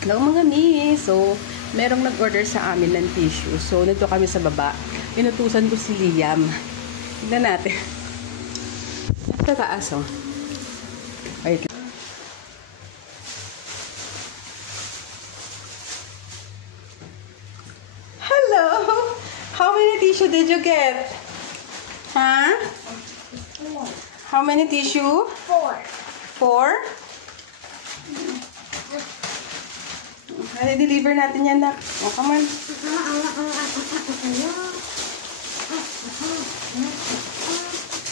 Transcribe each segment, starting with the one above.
Hello mga mi. So, merong nag-order sa amin ng tissue. So, nandito kami sa baba. Inutusan ko si Liam. Tignan natin. Sa taas, oh. Wait lang. Hello! How many tissue did you get? Huh? How many tissue? 4. 4? I-deliver natin yan, nak. Oh, come on.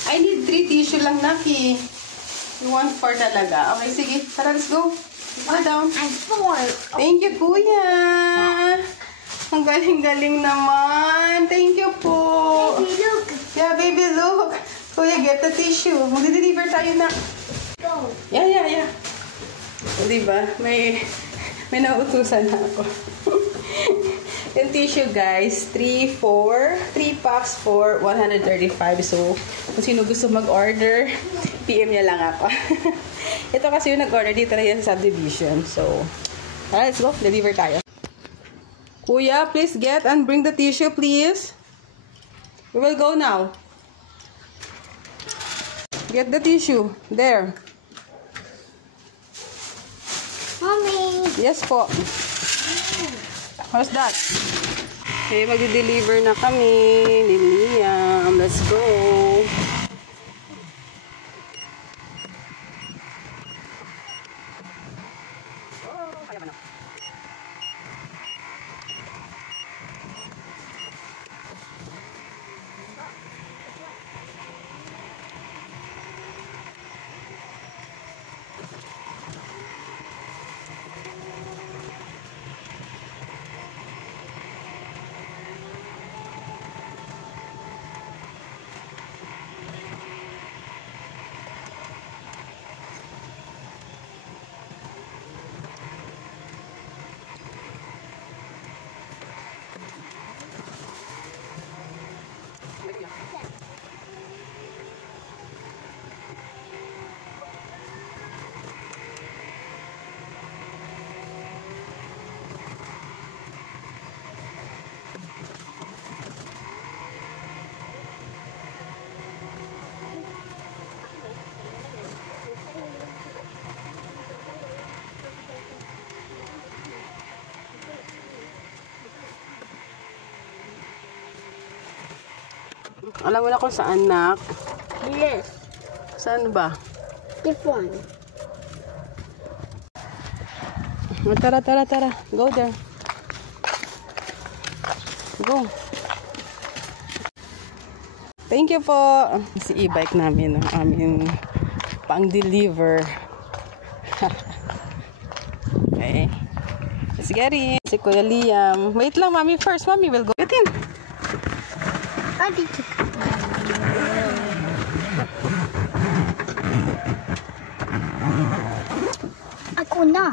I need 3 tissue lang, Naki. You want 4 talaga. Okay, sige. Tara, let's go. Go down. I'm 4. Thank you, Kuya. Ang galing-galing naman. Thank you po. Baby, look. Yeah, baby, look. Kuya, get the tissue. Mag-deliver tayo, nak. Go. Yeah. O, diba? May nautusan na ako. Yung tissue, guys, 3 packs for 135. So, kung sino gusto mag-order, PM niya lang ako. Ito kasi yung nag-order dito na yan sa subdivision. So, let's go. Deliver tayo. Kuya, please get and bring the tissue, please. We will go now. Get the tissue. There. Mommy. Yes po. How's that? Okay, mag-deliver na kami ni Liam. Let's go. Alam mo na kung saan, nak? Yes. Saan ba? This one. Tara. Go there. Go. Thank you po. Si e-bike namin, aming pang-deliver. Okay. Let's get in. Si Kuya Liam. Wait lang, Mommy first. Mommy will go. Get in. Ako na.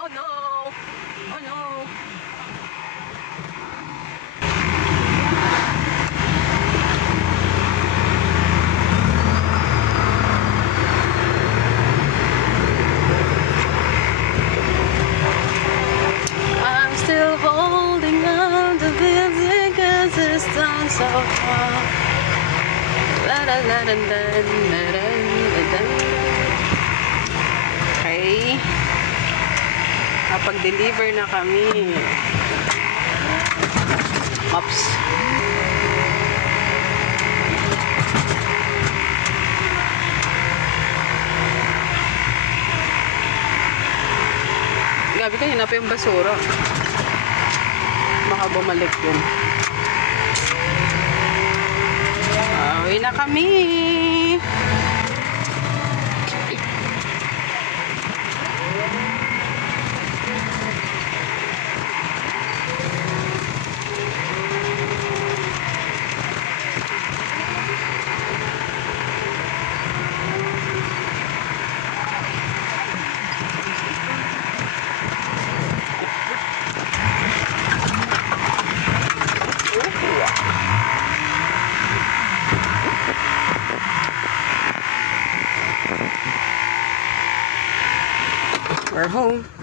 Oh no! I'm still holding on to this because it's done so far. Okay. Kapag-deliver na kami. Oops. Gabi ka, hinap yung basura. Baka bumalik yun. Uwi na kami. We're home.